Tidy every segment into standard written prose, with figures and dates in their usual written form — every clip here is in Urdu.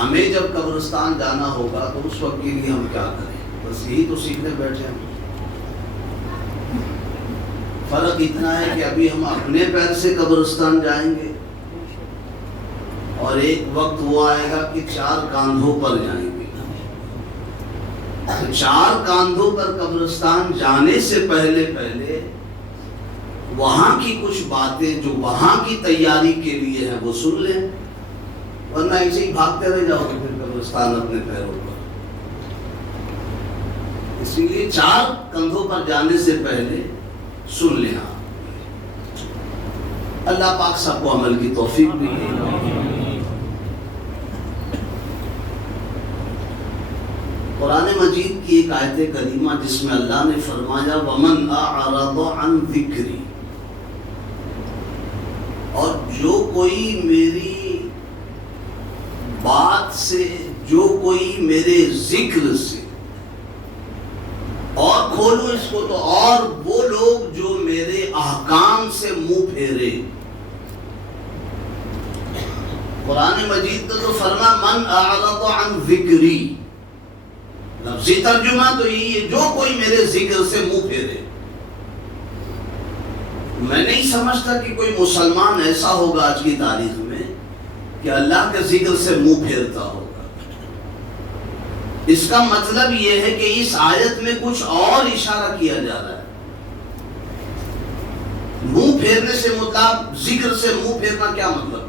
ہمیں جب قبرستان جانا ہوگا تو اس وقت کے لیے ہم کیا کریں؟ بس یہی تو سیکھنے بیٹھے ہیں. فرق اتنا ہے کہ ابھی ہم اپنے پیر سے قبرستان جائیں گے اور ایک وقت وہ آئے گا کہ 4 کاندھوں پر جائیں گے. 4 کاندھوں پر قبرستان جانے سے پہلے وہاں کی کچھ باتیں جو وہاں کی تیاری کے لیے ہیں وہ سن لیں، ورنہ ایسے ہی بھاگتے رہ جاؤ گے پھر قبرستان اپنے پیروں پر. اسی لیے 4 کندھوں پر جانے سے پہلے سن لینا. اللہ پاک سب کو عمل کی توفیق بھی دے. قرآن مجید کی ایک آیت کریمہ جس میں اللہ نے فرمایا وَمَنْ أَعْرَضَ عَنْ ذِكْرِي، اور جو کوئی میری بات سے، جو کوئی میرے ذکر سے، اور کھولو اس کو تو اور وہ لوگ جو میرے احکام سے منہ پھیرے. قرآن مجید تو فرما من اعرض عن ذکری، لفظی ترجمہ تو یہی ہے جو کوئی میرے ذکر سے منہ پھیرے. میں نہیں سمجھتا کہ کوئی مسلمان ایسا ہوگا آج کی تاریخ میں کہ اللہ کے ذکر سے منہ پھیرتا ہوگا. اس کا مطلب یہ ہے کہ اس آیت میں کچھ اور اشارہ کیا جا رہا ہے. منہ پھیرنے سے مطلب ذکر سے منہ پھیرنا کیا مطلب ہوا؟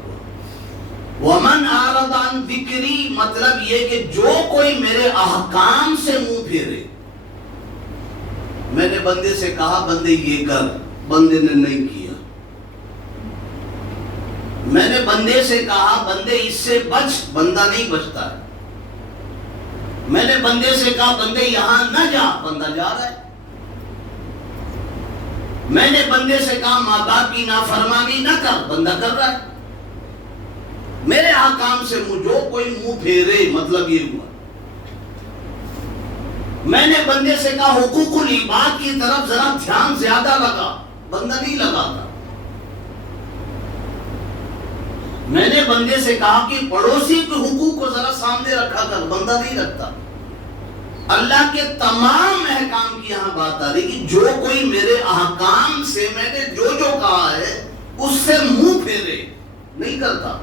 وَمَنْ أَعْرَضَ عَنْ ذِكْرِي مطلب یہ کہ جو کوئی میرے احکام سے منہ پھیرے. میں نے بندے سے کہا بندے یہ کر، بندے نے نہیں کیا. میں نے بندے سے کہا بندے اس سے بچ، بندہ نہیں بچتا ہے. میں نے بندے سے کہا بندے یہاں نہ جا، بندہ جا رہا ہے. میں نے بندے سے کہا ماں باپ کی نافرمانی نہ کر، بندہ کر رہا ہے. میرے احکام سے جو کوئی منہ پھیرے مطلب یہ ہوا. میں نے بندے سے کہا حقوق العباد کی طرف ذرا دھیان زیادہ لگا، بندہ نہیں لگاتا. میں نے بندے سے کہا کہ پڑوسی کے حقوق کو ذرا سامنے رکھا کر، بندہ نہیں رکھتا. اللہ کے تمام احکام کی یہاں بات آ رہی کہ جو کوئی میرے احکام سے میں نے جو کہا ہے اس سے منہ پھیرے، نہیں کرتا.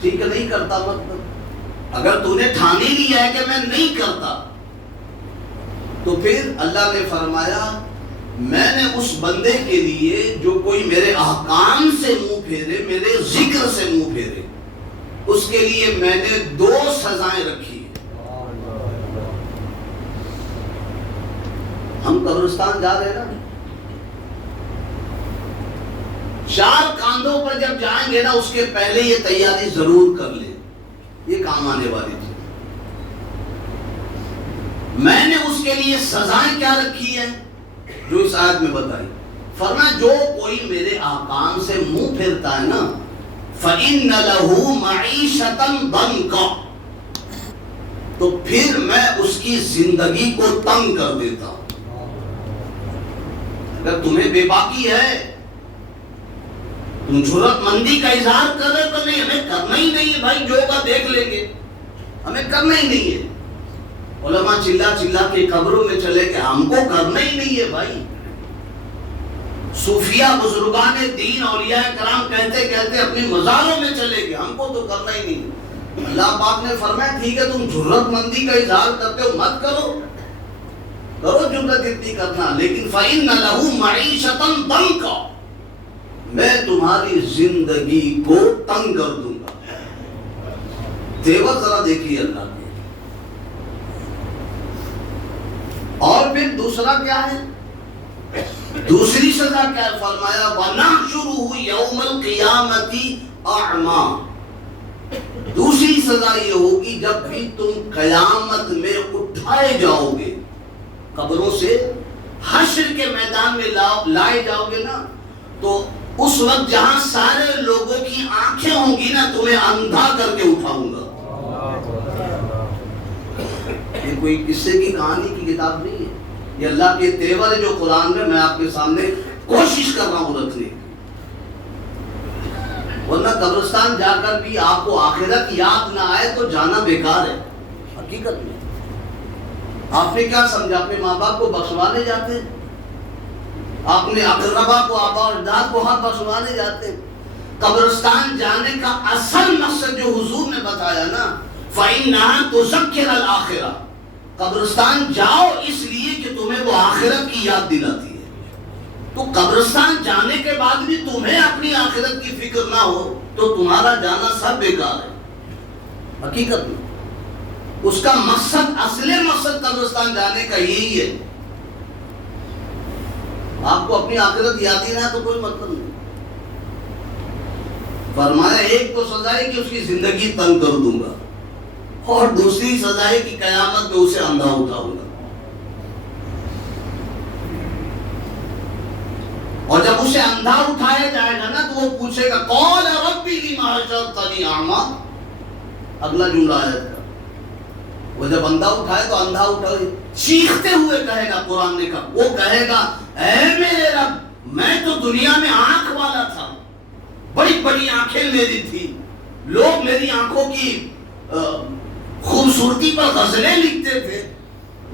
ٹھیک ہے نہیں کرتا مطلب اگر تو نے ٹھان ہی لیا ہے کہ میں نہیں کرتا تو پھر اللہ نے فرمایا میں نے اس بندے کے لیے جو کوئی میرے احکام سے منہ پھیرے، میرے ذکر سے منہ پھیرے، اس کے لیے میں نے 2 سزائیں رکھی ہیں. ہم قبرستان جا رہے ہیں نا، 4 کاندھوں پر جب جائیں گے نا اس کے پہلے یہ تیاری ضرور کر لیں، یہ کام آنے والی تھی. میں نے اس کے لیے سزائیں کیا رکھی ہیں جو اس آیت میں بتائی. فرمایا جو کوئی میرے احکام سے منہ پھرتا ہے نا فَإِنَّ لَهُ مَعِيشَةً ضَنْكًا، تو پھر میں اس کی زندگی کو تنگ کر دیتا ہوں. اگر تمہیں بے باکی ہے، تم جرات مندی کا اظہار کر رہے تو نہیں، ہمیں کرنا ہی نہیں ہے بھائی، جو کا دیکھ لیں گے، ہمیں کرنا ہی نہیں ہے. علماء چلا کے قبروں میں چلے کہ ہم کو کرنا ہی نہیں ہے بھائی. صوفیہ بزرگان دین اولیاء کرام کہتے اپنی مزاروں میں چلے گئے ہم کو تو کرنا ہی نہیں. اللہ پاک نے فرمایا ٹھیک ہے تم جرات مندی کا اظہار کرتے ہو، مت کرو جرات اتنی کرنا، لیکن فَإِنَّ لَهُ مَعِيشَةً ضَنْكًا، میں تمہاری زندگی کو تنگ کر دوں گا. تیور ذرا دیکھیے اللہ کے. اور پھر دوسرا کیا ہے، دوسری سزا کیا ہے؟ فرمایا وَنَحْشُرُهُ يَوْمَ الْقِيَامَةِ أَعْمَى، دوسری سزا یہ ہوگی جب بھی تم قیامت میں اٹھائے جاؤ گے، قبروں سے حشر کے میدان میں لائے جاؤ گے نا، تو اس وقت جہاں سارے لوگوں کی آنکھیں ہوں گی نا تمہیں اندھا کر کے اٹھاؤں گا. یہ کوئی قصے کی کہانی کی کتاب نہیں ہے، یہ اللہ کے تیور ہے جو قرآن میں آپ کے سامنے کوشش کر رہا ہوں رکھنے. ورنہ قبرستان جا کر بھی آپ کو آخرت یاد نہ آئے تو جانا بیکار ہے حقیقت میں۔ آپ نے کیا سمجھا؟ اپنے ماں باپ کو بخشوانے جاتے ہیں، آپ نے اقربا کو، آبا اور اجداد کو ہاتھ بخشوانے جاتے ہیں۔ قبرستان جانے کا اصل مقصد جو حضور نے بتایا نا، فَإِنَّهَا تُذَكِّرُ الْآخِرَةَ، قبرستان جاؤ اس لیے کہ تمہیں وہ آخرت کی یاد دلاتی ہے۔ تو قبرستان جانے کے بعد بھی تمہیں اپنی آخرت کی فکر نہ ہو تو تمہارا جانا سب بیکار ہے حقیقت میں۔ اس کا مقصد، اصل مقصد قبرستان جانے کا یہی ہے۔ آپ کو اپنی آخرت یاد ہی نہ تو کوئی مطلب نہیں۔ فرمایا ایک تو سزا ہے کہ اس کی زندگی تنگ کر دوں گا، اور دوسری سزا ہے کہ قیامت میں اسے اندھا اٹھاؤں گا، اور جب اسے اندھا اٹھایا جائے گا نا تو وہ پوچھے گا قال ربی لما حشرتنی اعمی، اگلا جملہ آیت کا۔ وہ جب اندھا اٹھائے تو اندھا اٹھائے چیختے ہوئے کہے گا، قرآن نے کہا، وہ کہے گا اے میرے رب، میں تو دنیا میں آنکھ والا تھا، بڑی بڑی آنکھیں میری تھی، لوگ میری آنکھوں کی خوبصورتی پر غزلیں لکھتے تھے،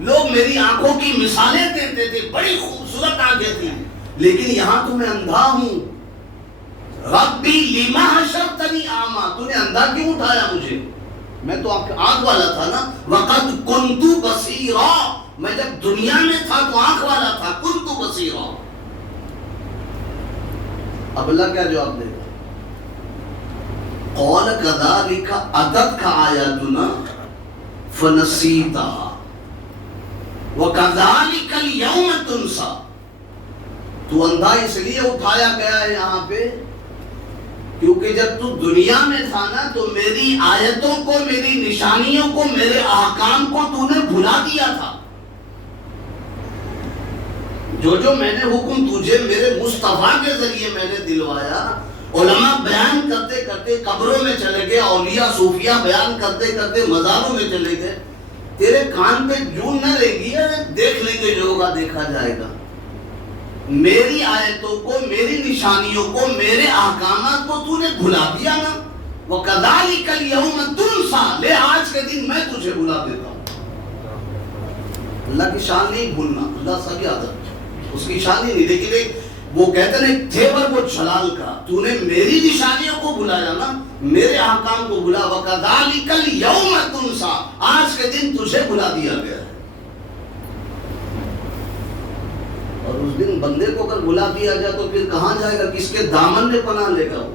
لوگ میری آنکھوں کی مثالیں دیتے تھے، بڑی خوبصورت آنکھیں تھیں، لیکن یہاں تو میں اندھا ہوں۔ ربی لما حشرتنی اعمی، تو نے اندھا کیوں اٹھایا مجھے؟ میں تو آنکھ والا تھا نا۔ وقد کنت بصیرا، میں جب دنیا میں تھا تو آنکھ والا تھا، کنت بصیرا۔ اب اللہ کیا جواب دے گا؟ قال كذلك أتتك آياتنا فنسيتها وكذلك اليوم تنسى۔ تو اندھا اس لیے اٹھایا گیا ہے یہاں پہ کیونکہ جب تو دنیا میں تھا نا تو میری آیتوں کو، میری نشانیوں کو، میرے احکام کو تو نے بھلا دیا تھا۔ جو میں نے حکم تجھے میرے مصطفیٰ کے ذریعے میں نے دلوایا، علماء بیان کرتے کرتے قبروں میں چلے گئے، اولیاء صوفیاء بیان کرتے کرتے مزاروں میں چلے گئے، تیرے کان پہ جون نہ رہے گی، دیکھ لیں گے جو ہوگا دیکھا جائے گا۔ میری آیتوں کو، میری نشانیوں کو، میرے احکامات کو تو نے بھلا دیا نا۔ وَكَذَلِكَ الْيَوْمَ تُنْسَى، لے آج کے دن میں تجھے بھلا دیتا ہوں۔ اللہ کی شان نہیں بھولنا، اللہ سب یاد ہے، اس کی شان ہی نہیں، لیکن وہ کہتے ہیں تیور وہ جلال کا، تو نے میری نشانیوں کو بھلایا نا، میرے احکام کو بھلا۔ وَكَذَلِكَ الْيَوْمَ تُنْسَى، آج کے دن تجھے بھلا دیا گیا ہے۔ اور اس دن بندے کو اگر بھلا دیا جائے تو پھر کہاں جائے گا؟ کس کے دامن میں پناہ لے گا؟ وہ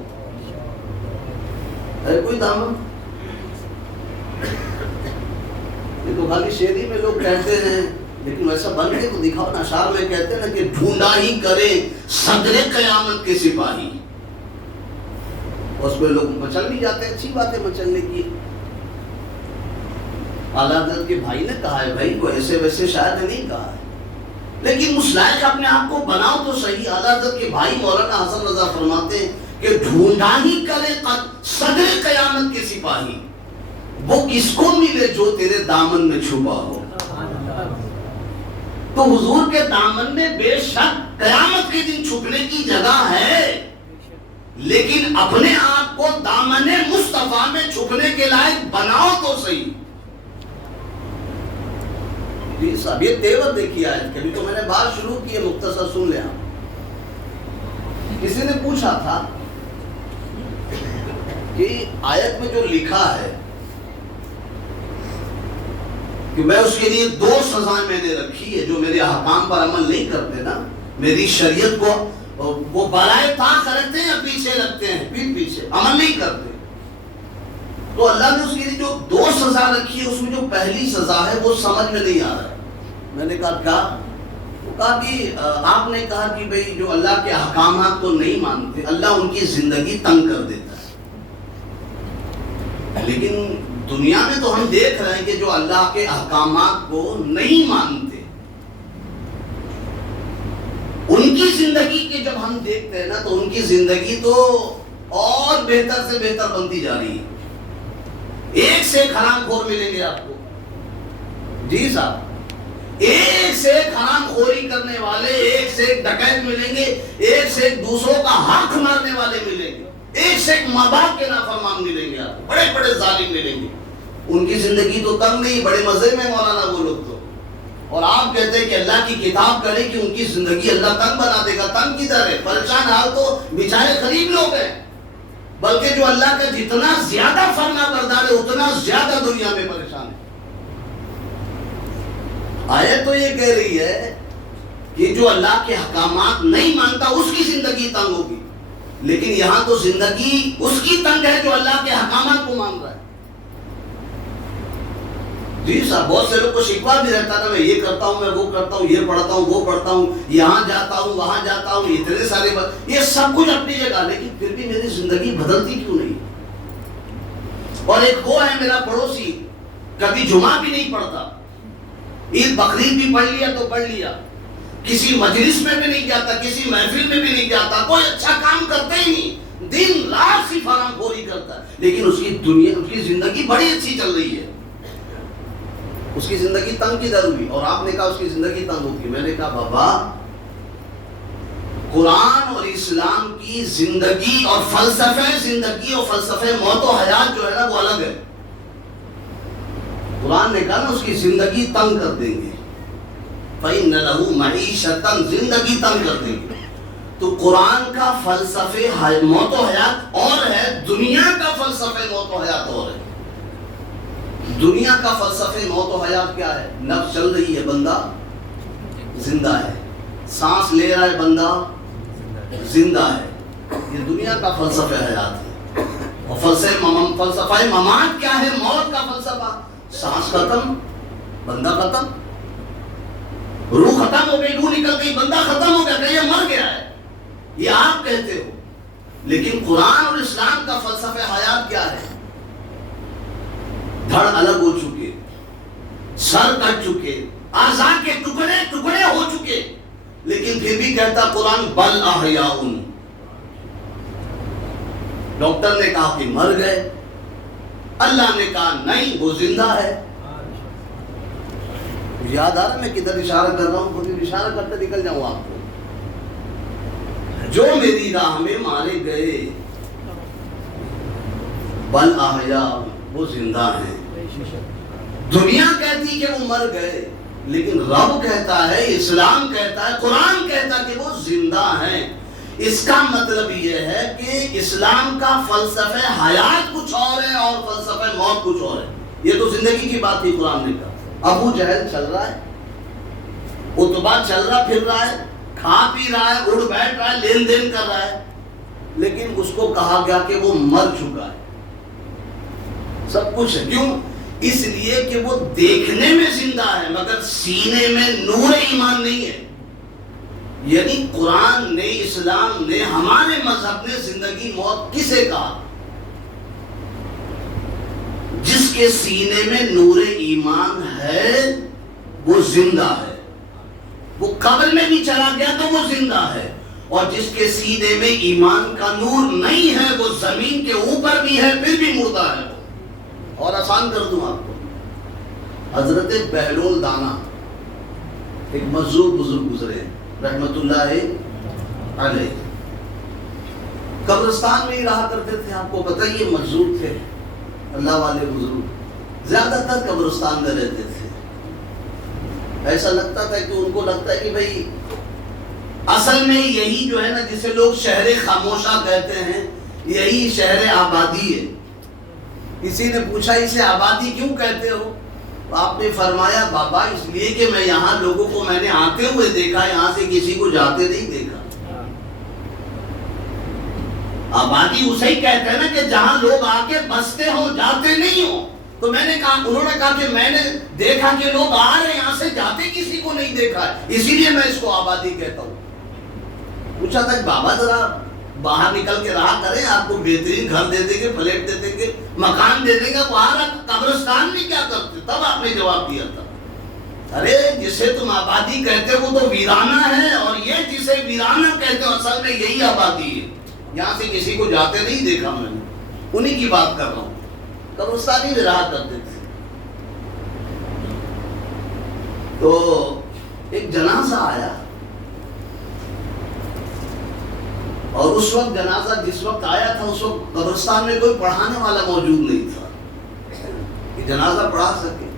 ہے کوئی دامن؟ یہ تو خالی شعری میں لوگ کہتے ہیں، لیکن ویسا بن کے تو دکھاؤ نا۔ اشعار میں کہتے ہیں نا کہ ڈھونڈا ہی کرے صدر قیامت کے سپاہی، اس پہ لوگ مچل بھی جاتے ہیں، اچھی بات ہے مچلنے کی۔ اعلیٰ حضرت کے بھائی نے کہا ہے، بھائی کو ایسے ویسے شاید نہیں کہا ہے، لیکن اس لائق اپنے آپ کو بناؤ تو صحیح۔ اعلیٰ حضرت کے بھائی مولانا حسن رضا فرماتے ہیں کہ ڈھونڈا ہی کرے صدر قیامت کے سپاہی، وہ کس کو ملے جو تیرے دامن میں چھپا ہو۔ تو حضور کے دامن میں بے شک قیامت کے دن چھپنے کی جگہ ہے، لیکن اپنے آپ کو دامن مصطفیٰ میں چھپنے کے لائق بناؤ تو صحیح۔ جی صاحب، یہ تیور دیکھی آیت، کبھی تو میں نے بات شروع کی ہے، مختصر سن لیں آپ۔ کسی نے پوچھا تھا کہ آیت میں جو لکھا ہے کہ میں اس کے لیے 2 سزائیں میں نے رکھی ہے، جو میرے احکام پر عمل نہیں کرتے نا، میری شریعت کو وہ بالائے طاق رکھتے ہیں، پیچھے رکھتے ہیں، پیٹ پیچھے عمل نہیں کرتے، تو اللہ نے اس کے لیے جو 2 سزا رکھی ہے، اس میں جو پہلی سزا ہے وہ سمجھ میں نہیں آ رہا ہے۔ میں نے کہا کیا؟ وہ کہا کہ آپ نے کہا کہ بھئی جو اللہ کے احکامات کو نہیں مانتے، اللہ ان کی زندگی تنگ کر دیتا ہے، لیکن دنیا میں تو ہم دیکھ رہے ہیں کہ جو اللہ کے احکامات کو نہیں مانتے، ان کی زندگی کے جب ہم دیکھتے ہیں نا تو ان کی زندگی تو اور بہتر سے بہتر بنتی جا رہی ہے۔ ایک سے ایک حرام خور ملیں گے آپ کو، جی صاحب، ایک سے ایک حرام خوری کرنے والے، ایک سے ایک ڈکیت ملیں گے، ایک سے ایک دوسروں کا حق مارنے والے ملیں گے۔ ایک سے ایک ماں باپ کے نافرمان ملیں گے آپ کو، بڑے بڑے ظالم ملیں گے، ان کی زندگی تو تنگ نہیں، بڑے مزے میں مولانا وہ لوگ تو، اور آپ کہتے ہیں کہ اللہ کی کتاب کرے کہ ان کی زندگی اللہ تنگ بنا دے گا۔ تنگ کدھر ہے؟ پریشان حال تو بیچارے غریب لوگ ہیں، بلکہ جو اللہ کا جتنا زیادہ فرما بردار ہے اتنا زیادہ دنیا میں پریشان ہے۔ آیت تو یہ کہہ رہی ہے کہ جو اللہ کے احکامات نہیں مانتا اس کی زندگی تنگ ہوگی، لیکن یہاں تو زندگی اس کی تنگ ہے جو اللہ کے احکامات کو مان رہا ہے۔ جی صاحب، بہت سے لوگ کو شکوہ بھی رہتا ہے، میں یہ کرتا ہوں، میں وہ کرتا ہوں، یہ پڑھتا ہوں، وہ پڑھتا ہوں، یہاں جاتا ہوں، وہاں جاتا ہوں، اتنے سارے یہ سب کچھ اپنی جگہ، لیکن پھر بھی میری زندگی بدلتی کیوں نہیں؟ اور ایک وہ ہے میرا پڑوسی، کبھی جمعہ بھی نہیں پڑھتا، عید بقرعید بھی پڑھ لیا تو پڑھ لیا، کسی مجلس میں بھی نہیں جاتا، کسی محفل میں بھی نہیں جاتا، کوئی اچھا کام کرتا ہی نہیں، دن رات صرف حرام خوری کرتا ہے، لیکن اس کی دنیا، اس کی زندگی بڑی اچھی چل رہی ہے۔ اس کی زندگی تنگ کدھر ہوئی؟ اور آپ نے کہا اس کی زندگی تنگ ہوگی، میں نے کہا بابا قرآن اور اسلام کی زندگی اور فلسفہ زندگی اور فلسفہ موت و حیات جو ہے نا وہ الگ ہے۔ قرآن نے کہا نا اس کی زندگی تنگ کر دیں گے، فَإِنَّ لَهُ مَعِيشَةً، زندگی تنگ کر دیں گے۔ تو قرآن کا فلسفہ موت و حیات اور ہے، دنیا کا فلسفہ موت و حیات اور ہے۔ دنیا کا فلسفہ موت و حیات کیا ہے؟ نفس چل رہی ہے، بندہ زندہ ہے، سانس لے رہا ہے، بندہ زندہ ہے، یہ دنیا کا فلسفہ حیات ہے۔ اور فلسفہ ممات کیا ہے؟ موت کا فلسفہ، سانس ختم، بندہ ختم، روح ختم ہو گئی، روح نکل گئی، بندہ ختم ہو گیا، کہ یہ مر گیا ہے، یہ آپ کہتے ہو، لیکن قرآن اور اسلام کا فلسفہ حیات کیا ہے؟ دھڑ الگ ہو چکے، سر کٹ چکے، اعضاء کے ٹکڑے ٹکڑے ہو چکے، لیکن پھر بھی کہتا قرآن بل احیاء، ڈاکٹر نے کہا کہ مر گئے، اللہ نے کہا نہیں وہ زندہ ہے۔ یاد آ رہا میں کدھر اشارہ کر رہا ہوں؟ خود اشارہ کرتے نکل جاؤں آپ کو۔ جو میری راہ میں مارے گئے، بل احیاء، وہ زندہ ہیں۔ دنیا کہتی کہ وہ مر گئے، لیکن رب کہتا ہے، اسلام کہتا ہے، قرآن کہتا ہے کہ وہ زندہ ہیں۔ اس کا مطلب یہ ہے کہ اسلام کا فلسفہ حیات کچھ اور ہے اور فلسفہ موت کچھ اور ہے۔ یہ تو زندگی کی بات تھی، قرآن نے کہا۔ ابو جہل چل رہا ہے، اتبا چل رہا پھر رہا ہے، کھا پی رہا ہے، اٹھ بیٹھ رہا ہے، لین دین کر رہا ہے، لیکن اس کو کہا گیا کہ وہ مر چکا ہے۔ سب کچھ ہے، کیوں؟ اس لیے کہ وہ دیکھنے میں زندہ ہے مگر سینے میں نور ایمان نہیں ہے۔ یعنی قرآن نے، اسلام نے، ہمارے مذہب نے زندگی موت کسے کہا؟ جس کے سینے میں نور ایمان ہے وہ زندہ ہے، وہ قبر میں بھی چلا گیا تو وہ زندہ ہے، اور جس کے سینے میں ایمان کا نور نہیں ہے وہ زمین کے اوپر بھی ہے پھر بھی مردہ ہے۔ اور آسان کر دوں آپ کو، حضرت بہلول دانا ایک مذہوب بزرگ گزرے رحمت اللہ علیہ، قبرستان میں ہی رہا کرتے تھے، آپ کو پتہ ہی مذہوب تھے، اللہ والے بزرگ زیادہ تر قبرستان میں رہتے تھے۔ ایسا لگتا تھا کہ ان کو لگتا ہے کہ بھئی اصل میں یہی جو ہے نا جسے لوگ شہر خاموشہ کہتے ہیں، یہی شہر آبادی ہے۔ کسی نے پوچھا اسے آبادی کیوں کہتے ہو؟ آپ نے فرمایا بابا اس لیے کہ میں یہاں لوگوں کو میں نے آتے ہوئے دیکھا، یہاں سے کسی کو جاتے نہیں دیکھا۔ آبادی اسے ہی کہتے ہیں نا کہ جہاں لوگ آ کے بستے ہوں، جاتے نہیں ہوں۔ تو میں نے کہا، انہوں نے کہا کہ میں نے دیکھا کہ لوگ آ رہے ہیں، یہاں سے جاتے کسی کو نہیں دیکھا ہے، اسی لیے میں اس کو آبادی کہتا ہوں۔ پوچھا تھا کہ بابا ذرا باہر نکل کے رہا کریں، آپ کو بہترین گھر دے دیں گے، فلیٹ دے دیں گے، مکان دے دیں گے، باہر قبرستان میں کیا کرتے؟ تب آپ نے جواب دیا تھا، ارے جسے تم آبادی کہتے ہو وہ تو ویرانہ ہے، اور یہ جسے ویرانہ کہتے ہو اصل میں یہی آبادی ہے، یہاں سے کسی کو جاتے نہیں دیکھا میں نے، انہی کی بات کر رہا ہوں۔ قبرستانی میں رہا کرتے تھے۔ تو ایک جنازہ آیا، اور اس وقت جنازہ جس وقت آیا تھا اس وقت قبرستان میں کوئی پڑھانے والا موجود نہیں تھا کہ جنازہ پڑھا سکے.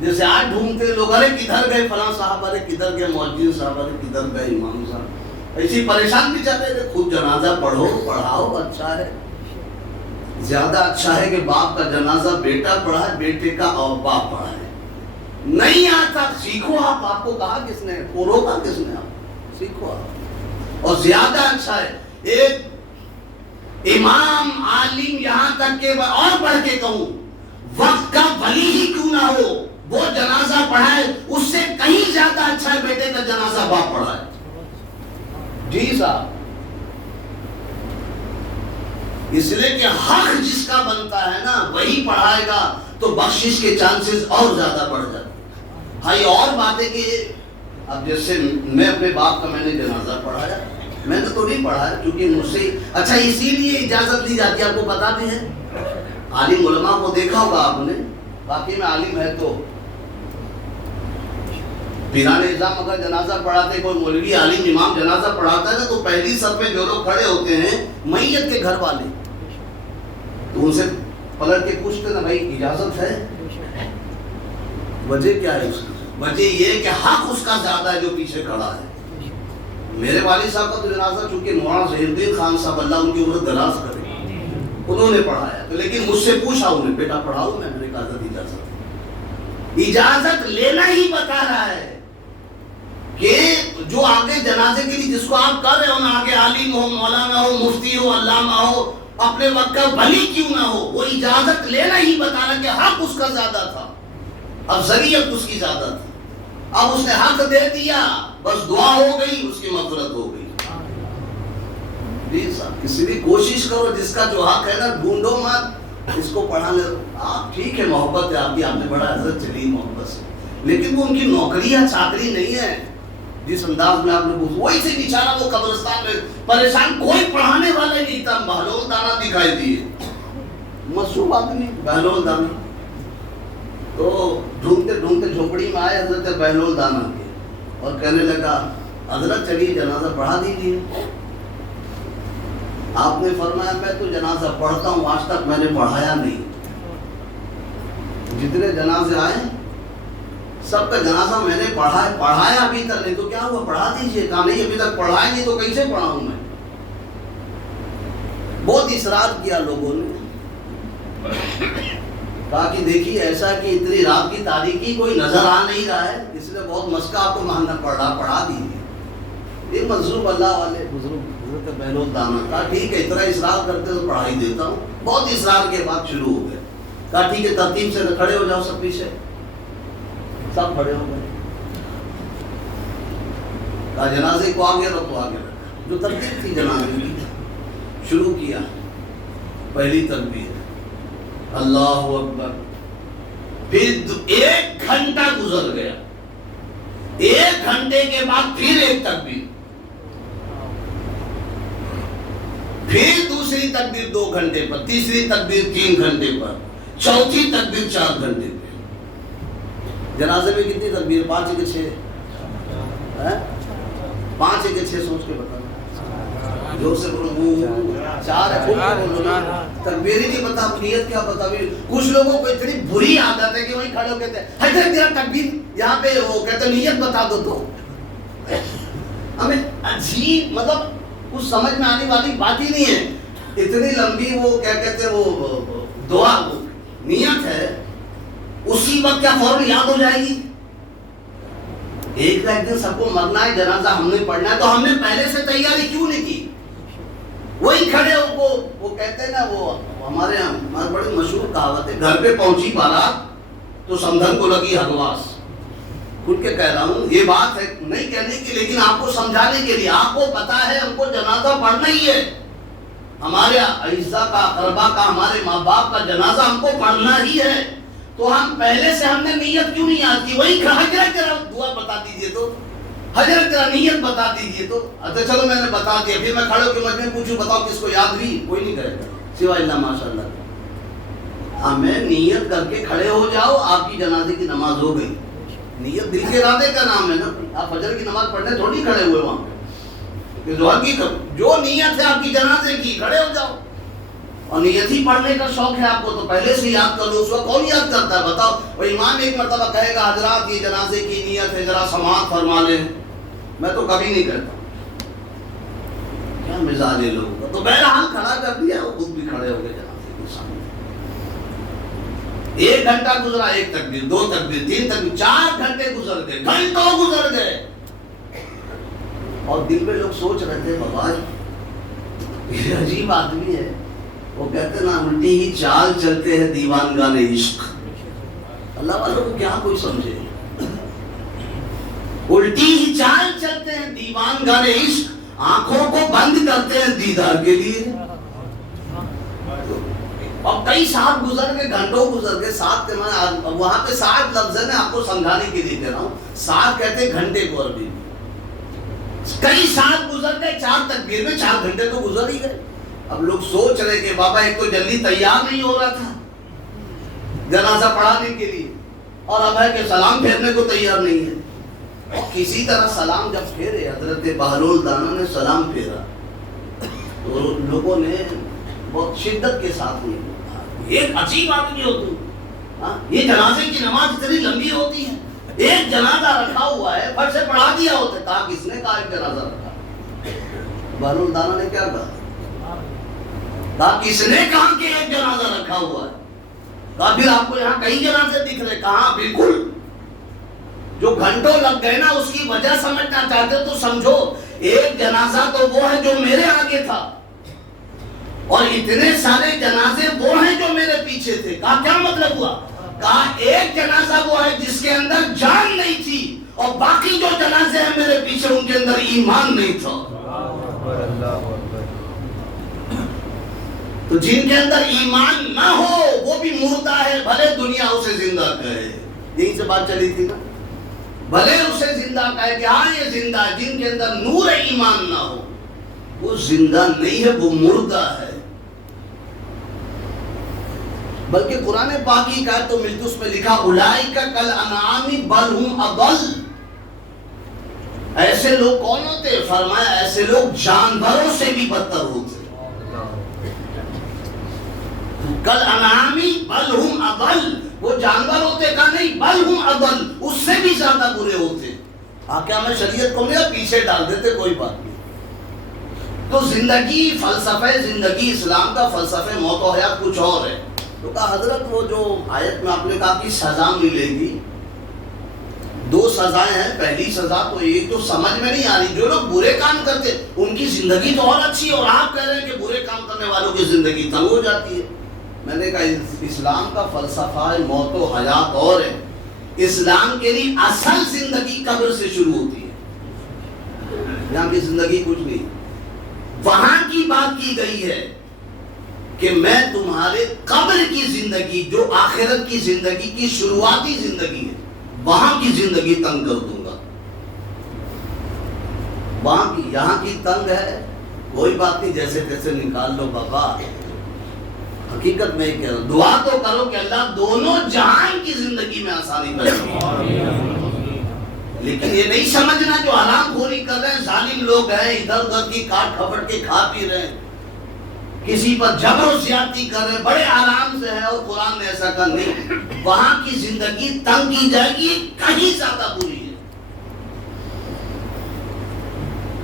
جیسے آج ڈھونڈتے لوگ ارے کدھر گئے فلاں صاحب, ارے کدھر گئے مؤذن صاحب, ارے کدھر گئے امام صاحب, ایسی پریشان بھی چاہتے تھے. خود جنازہ پڑھو پڑھاؤ, اچھا ہے. زیادہ اچھا ہے کہ باپ کا جنازہ بیٹا پڑھا ہے, بیٹے کا اور باپ پڑھا ہے. نہیں آتا سیکھو آپ, آپ کو کہا کس نے, کو روکا کس نے, آپ سیکھو آپ. اور زیادہ اچھا ہے ایک امام عالم, یہاں تک کہ اور پڑھ کے کہوں وقت کا ولی ہی کیوں نہ ہو, وہ جنازہ پڑھائے, اس سے کہیں زیادہ اچھا ہے بیٹے کا جنازہ باپ پڑھائے. جی صاحب, اس لیے کہ حق جس کا بنتا ہے نا وہی پڑھائے گا تو بخشش کے چانسز اور زیادہ بڑھ جاتے ہیں. ہاں یہ اور بات ہے کہ اب جیسے میں اپنے باپ کا میں نے جنازہ پڑھایا, میں نے تو نہیں پڑھایا کیونکہ مجھ سے اچھا اسی لیے اجازت دی جاتی ہے, آپ کو پتا بھی ہے. عالم علماء کو دیکھا ہوگا آپ نے, باقی میں عالم ہے تو پیران نظام اگر جنازہ پڑھاتے, کوئی مولوی عالم امام جنازہ پڑھاتا ہے نا تو پہلی صف میں جو لوگ کھڑے ہوتے ہیں میت کے گھر والے, تو ان سے پلٹ کے پوچھتے نا بھائی اجازت ہے, وجہ کیا ہے اس کی؟ وجہ یہ کہ حق اس کا زیادہ ہے جو پیچھے کھڑا ہے. میرے والد صاحب کا تو جنازہ چونکہ مولانا ظہیر الدین خان صاحب اللہ ان کی عمر دراز کرے انہوں نے پڑھایا, تو لیکن مجھ سے پوچھا انہوں نے بیٹا پڑھاؤ, میں نے کہا اجازت لینا ہی بتا رہا ہے کہ جو آگے جنازے کے لیے جس کو آپ کر رہے ہو نا, آگے عالم ہو, مولانا ہو, مفتی ہو, علامہ ہو, اپنے وقت کا ولی کیوں نہ ہو, وہ اجازت لینا ہی بتا رہا کہ حق اس کا زیادہ تھا, افضلیت اس کی زیادہ تھی. اب اس نے حق دے دیا, بس دعا ہو گئی, اس کی مغفرت ہو گئی. پلیز صاحب کسی بھی کوشش کرو, جس کا جو حق ہے نا ڈھونڈو مت, اس کو پڑھانے. آپ ٹھیک ہے محبت ہے آپ کی, آپ نے بڑا عزت چلی محبت سے, لیکن وہ ان کی نوکری یا چاکری نہیں ہے جس انداز میں آپ نے پوچھا. وہی سے بیچارہ وہ قبرستان میں پریشان, کوئی پڑھانے والا نہیں تھا, بہلول دانا دکھائی دیے, مصروف آدمی بہلول دانا. تو ڈھونڈتے ڈھونڈتے جھوپڑی میں آئے حضرت بہلول دانا کے, اور کہنے لگا حضرت چلیے جنازہ پڑھا دیجیے. آپ نے فرمایا میں تو جنازہ پڑھتا ہوں, آج تک میں نے پڑھایا نہیں. جتنے جنازے آئے سب کا جنازہ میں نے پڑھایا ابھی تک نہیں, تو کیا ہوا پڑھا دیجیے. کہا نہیں ابھی تک پڑھایا نہیں تو کیسے پڑھاؤں میں. بہت اصرار کیا لوگوں نے, کہا کہ دیکھیے ایسا کہ اتنی رات کی تاریکی کوئی نظر آ نہیں رہا ہے, اس لیے بہت مسکا آپ کو مہنگا پڑھا دیجیے. یہ مظلوم اللہ والے بزرگ حضرت بہلول دانا, کہا ٹھیک ہے اتنا اصرار کرتے تو پڑھا ہی دیتا ہوں. بہت اصرار کے بعد شروع ہو گئے. کہا ٹھیک ہے ترتیب سے کھڑے ہو جاؤ سب پیچھے. سب کھڑے ہو گئے. کہا جنازے کو آگے رکھو, آگے رکھا جو ترتیب تھی جنازے کی. شروع کیا, پہلی تکبیر اللہ اکبر, پھر 1 گھنٹہ گزر گیا, 1 گھنٹے کے بعد پھر ایک تکبیر, پھر دوسری تکبیر 2 گھنٹے پر, تیسری تکبیر 3 گھنٹے پر, چوتھی تکبیر 4 گھنٹے پر. جنازے میں کتنی تکبیر, 5 کے 6, 5 کے 6 سوچ کے بتا, جور سے بولو. 4 تکبیر ہی نہیں پتا, نیت کیا پتا. کچھ لوگوں کو اتنی بری عادت ہے کہ وہیں کھڑے ہو کہتے ہیں حضرت تیرا تکبیر یہاں پہ, وہ کہتے ہیں نیت بتا دو. تو ہمیں عجیب مطلب کچھ سمجھ میں آنے والی بات ہی نہیں ہے. اتنی لمبی وہ کیا کہتے ہیں وہ دعا نیت ہے, اسی وقت کیا فوراً یاد ہو جائے گی. ایک دن سب کو مرنا ہے, جنازہ ہم نے پڑھنا ہے, تو ہم نے پہلے سے تیاری کیوں نہیں کی. وہی کھڑے ہو کو وہ کہتے ہیں نا, وہ ہمارے یہاں بڑی مشہور کہاوت ہے, گھر پہ پہنچی بارات تو سمدھن کو لگی ہگواس. کھل کے کہہ رہا ہوں, یہ بات ہے نہیں کہنے کی, لیکن آپ کو سمجھانے کے لیے. آپ کو پتا ہے ہم کو جنازہ پڑھنا ہی ہے, ہمارے اعزا کا, اقربا کا, ہمارے ماں باپ کا جنازہ ہم کو پڑھنا ہی ہے. تو ہم پہلے سے ہم نے نیت کیوں نہیں یاد کی. وہی حضرت ذرا دعا بتا دیجیے, تو حضرت ذرا نیت بتا دیجیے. تو اچھا چلو میں نے بتا دیا. پھر میں کھڑے ہو کے مجھ پوچھوں بتاؤ کس کو یاد ہوئی, کوئی نہیں کرے گا سوائے اللہ ماشاء اللہ. ہمیں نیت کر کے کھڑے ہو جاؤ, آپ کی جنازے کی نماز ہو گئی. نیت دل کے ارادے کا نام ہے نا. آپ فجر کی نماز پڑھنے تھوڑی کھڑے ہوئے وہاں پہ. کہ جو نیت ہے آپ کی جنازے کی، کھڑے ہو جاؤ. اور نیت ہی پڑھنے کا شوق ہے آپ کو تو پہلے سے یاد کر لو. اس وقت کون یاد کرتا ہے بتاؤ؟ وہ امام ایک مرتبہ کہے گا حضرات یہ جنازے کی نیت ہے ذرا سماعت فرما لیں، میں تو کبھی نہیں کہتا. کیا مزاج ہے لوگوں کا. تو بہرحال کھڑا کر دیا، وہ خود بھی کھڑے ہو گئے جنازے کے سامنے. 1 گھنٹہ گزرا، 1 تکبیر، 2 تکبیر، 3 تکبیر، 4 گھنٹے گزر گئے، گھنٹوں گزر گئے. اور دل میں لوگ سوچ رہے تھے بابا یہ عجیب آدمی ہے، وہ کہتے نا الٹی ہی چال چلتے ہیں دیوانگان عشق. اللہ والوں کو کیا کوئی سمجھے، الٹی ہی چال چلتے ہیں دیوانگان عشق، آنکھوں کو بند کرتے ہیں دیدار کے لیے. اور کئی ساتھ گزر گئے، گھنٹوں گزر گئے. ساتھ کے میں وہاں پہ 7 لفظ ہے، میں آپ کو سمجھانے کے لیے کہہ رہا ہوں. 7 کہتے ہیں گھنٹے کو عربی میں. کئی ساتھ گزر گئے، 4 تکبیر میں 4 گھنٹے تو گزر ہی گئے. اب لوگ سوچ رہے کہ بابا ایک تو جلدی تیار نہیں ہو رہا تھا جنازہ پڑھانے کے لیے، اور اب ہے کہ سلام پھیرنے کو تیار نہیں ہے. اور کسی طرح سلام جب پھیرے، حضرت بہلول دانا نے سلام پھیرا تو لوگوں نے بہت شدت کے ساتھ نہیں، ایک عجیب آدمی ہو تم، یہ جنازے کی نماز اتنی لمبی ہوتی ہے، ایک جنازہ رکھا ہوا ہے، پھر سے پڑھا دیا ہوتا. کہا کس نے کہا ایک جنازہ رکھا؟ بہلول دانا نے کیا کہا؟ کہا کس نے کہا کہ ایک جنازہ رکھا ہوا ہے؟ کہا پھر آپ کو یہاں کئی جنازے دکھ رہے. کہا بالکل، جو گھنٹوں لگ گئے نا اس کی وجہ سمجھنا چاہتے تو سمجھو. ایک جنازہ تو وہ ہے جو میرے آگے تھا، اور اتنے سارے جنازے وہ ہیں جو میرے پیچھے تھے. کہا کیا مطلب ہوا؟ کہا ایک جنازہ وہ ہے جس کے اندر جان نہیں تھی، اور باقی جو جنازے ہیں میرے پیچھے ان کے اندر ایمان نہیں تھا. تو جن کے اندر ایمان نہ ہو وہ بھی مردہ ہے، بھلے دنیا اسے زندہ کہے. یہی سے بات چلی تھی نا، بھلے اسے زندہ کہے کہ ہاں یہ زندہ ہے. جن کے اندر نور ایمان نہ ہو وہ زندہ نہیں ہے، وہ مردہ ہے. بلکہ قرآن پاک کی آیت تو ملتی، اس میں لکھا اولئک کالانعام بل ہم اضل. ایسے لوگ کون ہوتے؟ فرمایا ایسے لوگ جانوروں سے بھی بدتر ہوتے. کالانعام بل ہم اضل، وہ جانور ہوتے کا نہیں، بل ہم اضل، اس سے بھی زیادہ برے ہوتے. کیا میں شریعت کو نہیں پیچھے ڈال دیتے؟ کوئی بات نہیں. تو زندگی، فلسفہ زندگی، اسلام کا فلسفہ موت و حیات کچھ اور ہے. تو کہا حضرت وہ جو آیت میں آپ نے کہا کہ سزا ملے گی، 2 سزائیں ہیں. پہلی سزا تو ایک تو سمجھ میں نہیں آ رہی، جو لوگ برے کام کرتے ان کی زندگی تو اور اچھی ہے، اور آپ کہہ رہے ہیں کہ برے کام کرنے والوں کی زندگی تنگ ہو جاتی ہے. میں نے کہا اسلام کا فلسفہ موت و حیات اور ہے. اسلام کے لیے اصل زندگی قبر سے شروع ہوتی ہے، یہاں کی زندگی کچھ نہیں. وہاں کی بات کی گئی ہے کہ میں تمہارے قبر کی زندگی، جو آخرت کی زندگی کی شروعاتی زندگی ہے، وہاں کی زندگی تنگ کر دوں گا. وہاں کی، یہاں کی تنگ ہے، کوئی بات نہیں، جیسے تیسے نکال لو بابا. حقیقت میں کہہ رہا ہوں، دعا تو کرو کہ اللہ دونوں جہان کی زندگی میں آسانی پیدا. لیکن یہ نہیں سمجھنا جو حرام خوری کر رہے ہیں ظالم لوگ ہیں، ادھر ادھر کی کاٹ کھپٹ کے کھا پی رہے ہیں، کسی پر جبر و زیادتی کر رہے ہیں، بڑے آرام سے ہے. اور قرآن نے ایسا کہا نہیں، وہاں کی زندگی تنگ کی جائے گی، کہیں زیادہ بری ہے.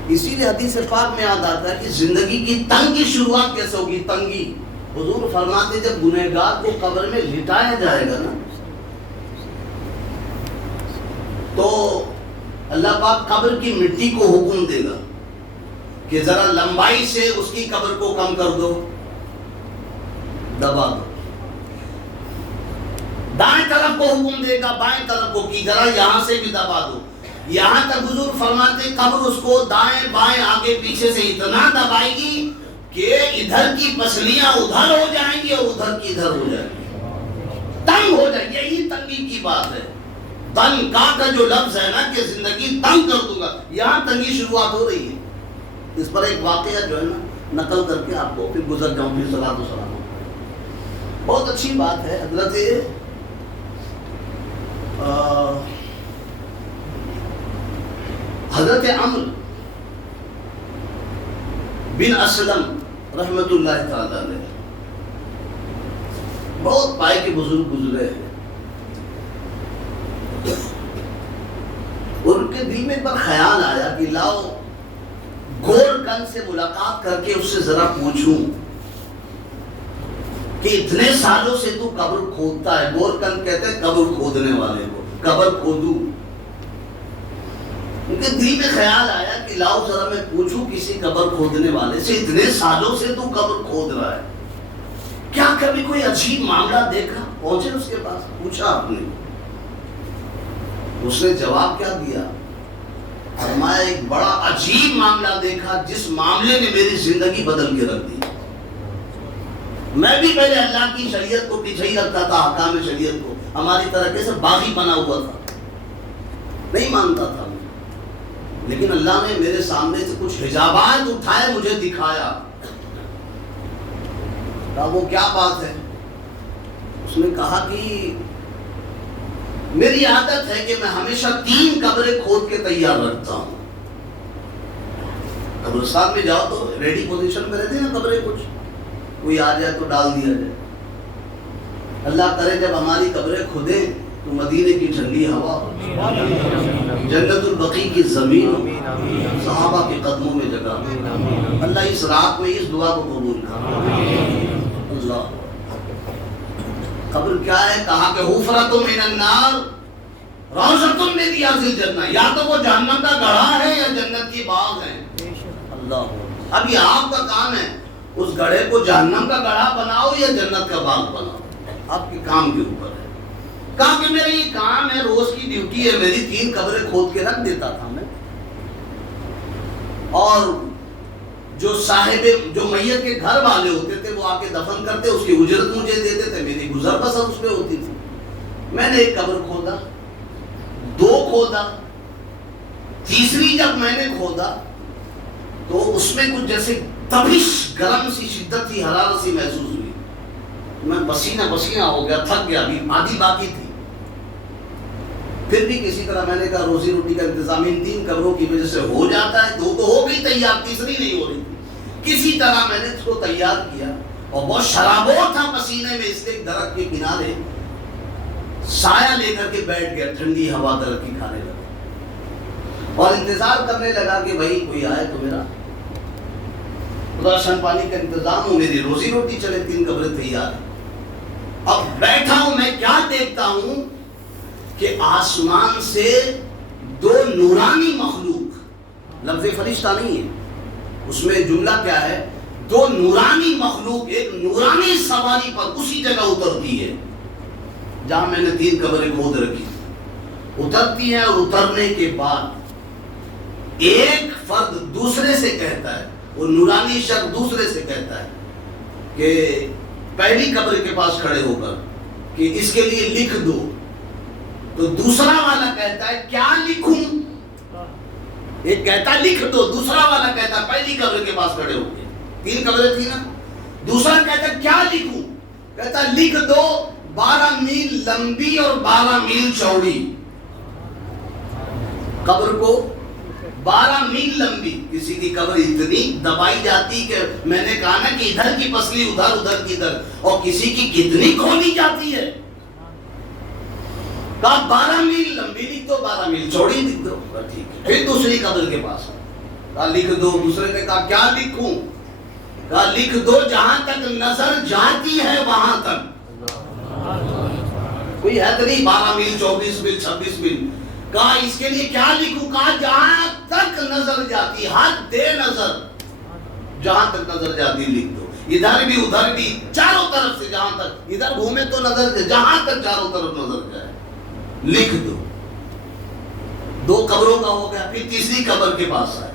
اسی لیے حدیث پاک میں یاد آتا ہے کہ زندگی کی تنگ کی شروعات کیسے ہوگی؟ تنگی حضور فرماتے جب گنہگار کو قبر میں لٹایا جائے گا نا، تو اللہ پاک قبر کی مٹی کو حکم دے گا کہ ذرا لمبائی سے اس کی قبر کو کم کر دو، دبا دو. دائیں طرف کو حکم دے گا، بائیں طرف کو کی ذرا یہاں سے بھی دبا دو. یہاں تک حضور فرماتے قبر اس کو دائیں بائیں آگے پیچھے سے اتنا دبائے گی کہ ادھر کی پسلیاں ادھر ہو جائیں گی اور ادھر کی ادھر ہو جائیں گی، تنگ ہو جائے گی. یہی تنگی کی بات ہے. تنگ کا جو لفظ ہے نا کہ زندگی تنگ کر دوں گا، یہاں تنگی شروعات ہو رہی ہے. اس پر ایک واقعہ جو ہے نا نقل کر کے آپ کو پھر گزر جاؤں، پھر صلاۃ و سلام. بہت اچھی بات ہے. حضرت عمرو بن اسلم رحمت اللہ تعالی علیہ، بہت پائے کے بزرگ گزرے ہیں، ان کے دل میں ایک بار خیال آیا کہ لاؤ گورکن سے ملاقات کر کے اس سے ذرا پوچھوں کہ اتنے سالوں سے تو قبر کھودتا ہے، گورکن کہتے ہیں قبر کھودنے والے کو، قبر کھودوں۔ ان کے دل میں خیال آیا کہ لاؤ ذرا میں پوچھوں کسی قبر کھودنے والے سے، اتنے سالوں سے تو قبر کھود رہا ہے، کیا کبھی کوئی عجیب معاملہ دیکھا؟ پہنچے اس کے پاس، پوچھا آپ نے، اس نے جواب کیا دیا؟ فرمایا ایک بڑا عجیب معاملہ دیکھا جس معاملے نے میری زندگی بدل کے رکھ دی۔ میں بھی پہلے اللہ کی شریعت کو پیچھے ہی رکھتا تھا، احکام شریعت کو، ہماری طرح کیسے باغی بنا ہوا تھا، نہیں مانتا تھا میں، لیکن اللہ نے میرے سامنے سے کچھ حجابات اٹھائے، مجھے دکھایا۔ کہا وہ کیا بات ہے؟ اس نے کہا کہ میری عادت ہے کہ میں ہمیشہ 3 قبریں کھود کے تیار رکھتا ہوں۔ قبرستان میں جاؤ تو ریڈی پوزیشن میں رہتی نا قبریں، کچھ کوئی آ جائے تو ڈال دیا جائے۔ اللہ کرے جب ہماری قبریں کھودیں تو مدینے کی ٹھنڈی ہوا، جنت البقیع کی زمین، صحابہ کے قدموں میں جگہ، اللہ اس رات میں اس دعا کو قبول کرے۔ اللہ قبر کیا ہے؟ کہا کہ حفرۃ من النار روضۃ من ریاض الجنہ، یا تو وہ جہنم کا گڑھا ہے یا جنت کی باغ ہے۔ اللہ، اب یہ آپ کا کام ہے، اس گڑھے کو جہنم کا گڑھا بناؤ یا جنت کا باغ بناؤ، آپ کے کام کے اوپر ہے۔ کہا کہ میرا یہ کام ہے، روز کی ڈیوٹی ہے میری، 3 قبریں کھود کے رکھ دیتا تھا میں، اور جو صاحب جو میت کے گھر والے ہوتے تھے وہ آ کے دفن کرتے، اس کی اجرت مجھے دیتے تھے، میری گزر بسر اس پہ ہوتی تھی۔ میں نے ایک قبر کھودا، 2 کھودا، تیسری جب میں نے کھودا تو اس میں کچھ جیسے تپش، گرم سی شدت تھی، حرارت سی محسوس ہوئی، میں پسینہ پسینہ ہو گیا، تھک گیا، ابھی آدھی باقی تھی۔ پھر بھی کسی طرح میں نے کہا روزی روٹی کا انتظام ان 3 قبروں کی وجہ سے ہو جاتا ہے، 2 تو ہو گئی تیار، تیسری نہیں ہو رہی تھی، کسی طرح میں نے اس کو تیار کیا، اور بہت شرابور تھا پسینے میں، اس لیے درخت کے کنارے سایہ لے کر کے بیٹھ گیا، ٹھنڈی ہوا درخت کی کھانے لگا، اور انتظار کرنے لگا کہ بھائی کوئی آئے تو میرا راشن پانی کا انتظام ہو، میری روزی روٹی چلے، 3 قبریں تیار۔ اب بیٹھا ہوں میں، کیا دیکھتا ہوں کہ آسمان سے 2 نورانی مخلوق، لفظ فرشتہ نہیں ہے اس میں، جملہ کیا ہے، 2 نورانی مخلوق ایک نورانی سواری پر اسی جگہ اترتی ہے جہاں میں نے 3 قبریں کھود رکھی، اترتی ہیں، اور اترنے کے بعد ایک فرد دوسرے سے کہتا ہے، وہ نورانی شخص دوسرے سے کہتا ہے کہ پہلی قبر کے پاس کھڑے ہو کر کہ اس کے لیے لکھ دو، تو دوسرا والا کہتا ہے کیا لکھوں؟ ایک کہتا ہے لکھ دو، دوسرا والا کہتا ہے پہلی قبر کے پاس کھڑے ہو کے، 3 قبریں تھی نا، دوسرا کہتا ہے کیا لکھوں؟ کہتا ہے لکھ دو 12 میل لمبی اور 12 میل چوڑی، قبر کو 12 میل لمبی، کسی کی قبر اتنی دبائی جاتی کہ میں نے کہا نا کہ ادھر کی پسلی ادھر، ادھر کی ادھر، اور کسی کی کتنی کھولی جاتی ہے، کہا 12 میل لمبی لکھ دو، 12 میل چوڑی لکھ دو، ٹھیک ہے۔ پھر دوسری قبر کے پاس کہا لکھ دو، دوسرے نے کہا کیا لکھوں؟ کہا لکھ دو جہاں تک نظر جاتی ہے وہاں تک، کوئی ہے تو نہیں 12 میل 24 میل 26 میل، کہا اس کے لیے کیا لکھوں؟ کہا جہاں تک نظر جاتی، حد دے نظر، جہاں تک نظر جاتی لکھ دو، ادھر بھی ادھر بھی، چاروں طرف سے، جہاں تک ادھر گھومے تو نظر جائے، جہاں تک چاروں طرف نظر جائے لکھ دو۔ 2 قبروں کا ہو گیا، پھر تیسری قبر کے پاس آئے،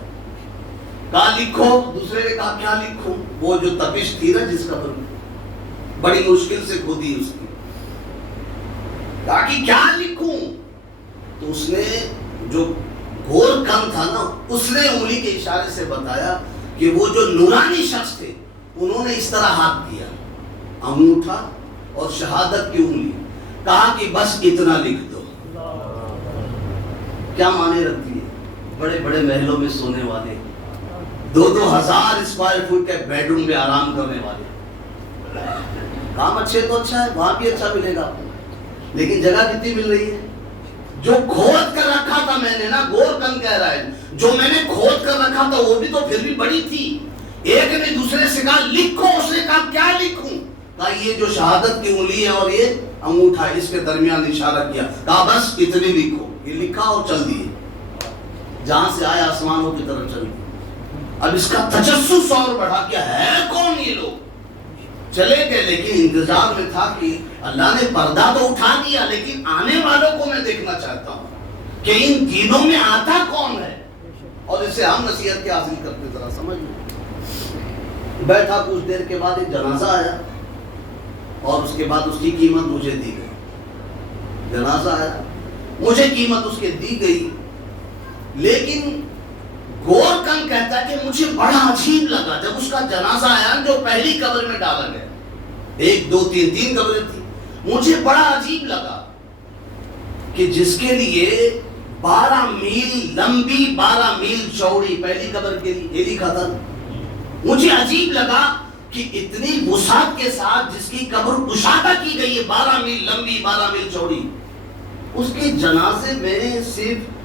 کہا لکھو، دوسرے نے کہا کیا لکھوں؟ وہ جو تپش تھی نا جس قبر میں، بڑی مشکل سے کھودی اس کی، کہا کہ کیا لکھوں؟ تو اس نے جو گور کم تھا نا، اس نے انگلی کے اشارے سے بتایا کہ وہ جو نورانی شخص تھے انہوں نے اس طرح ہاتھ کیا، انگوٹھا اور شہادت کی انگلی، کہا کہ بس اتنا لکھ دو۔ کیا معنی رکھتی ہے؟ بڑے بڑے محلوں میں سونے والے دو ہزار اسکوائر فٹ کے بیڈ روم میں آرام کرنے والے. کام اچھے تو اچھا ہے, وہاں بھی اچھا ملے گا آپ کو, لیکن جگہ کتنی مل رہی ہے؟ جو کھود کر رکھا تھا میں نے نا, گور کن کہہ رہا ہے, جو میں نے کھود کر رکھا تھا وہ بھی تو پھر بھی بڑی تھی. ایک نے دوسرے سے کہا لکھو, اس نے کہا کیا لکھوں؟ کہا یہ جو شہادت کی انگلی ہے اور یہ انگوٹھا اس کے درمیان اشارہ کیا, کہا بس اتنی لکھو. یہ لکھا اور چل دیے, جہاں سے آئے آسمانوں کی طرف چل دیے. اب اس کا تجسس اور بڑھا, کیا ہے کون یہ لوگ؟ چلے گئے, لیکن انتظار میں تھا کہ اللہ نے پردہ تو اٹھا دیا, لیکن آنے والوں کو میں دیکھنا چاہتا ہوں کہ ان تینوں میں آتا کون ہے, اور اسے ہم نصیحت کے حاصل کرتے. ذرا سمجھ لیں. بیٹھا, کچھ دیر کے بعد ایک جنازہ آیا, اور اس کے بعد اس کی قیمت مجھے دی گئی. جنازہ آیا, مجھے قیمت اس کے دی گئی, لیکن گور کن کہتا ہے کہ مجھے بڑا عجیب لگا جب اس کا جنازہ آیا, جو پہلی قبر میں ڈالا گیا, 1 2 3 3 قبریں تھی. مجھے بڑا عجیب لگا کہ جس کے لیے 12 میل لمبی 12 میل چوڑی پہلی قبر کے لیے لکھا تھا. مجھے عجیب لگا کہ اتنی وسعت کے ساتھ جس کی قبر کشادہ کی گئی ہے, 12 میل لمبی 12 میل چوڑی, اس کے جنازے میں صرف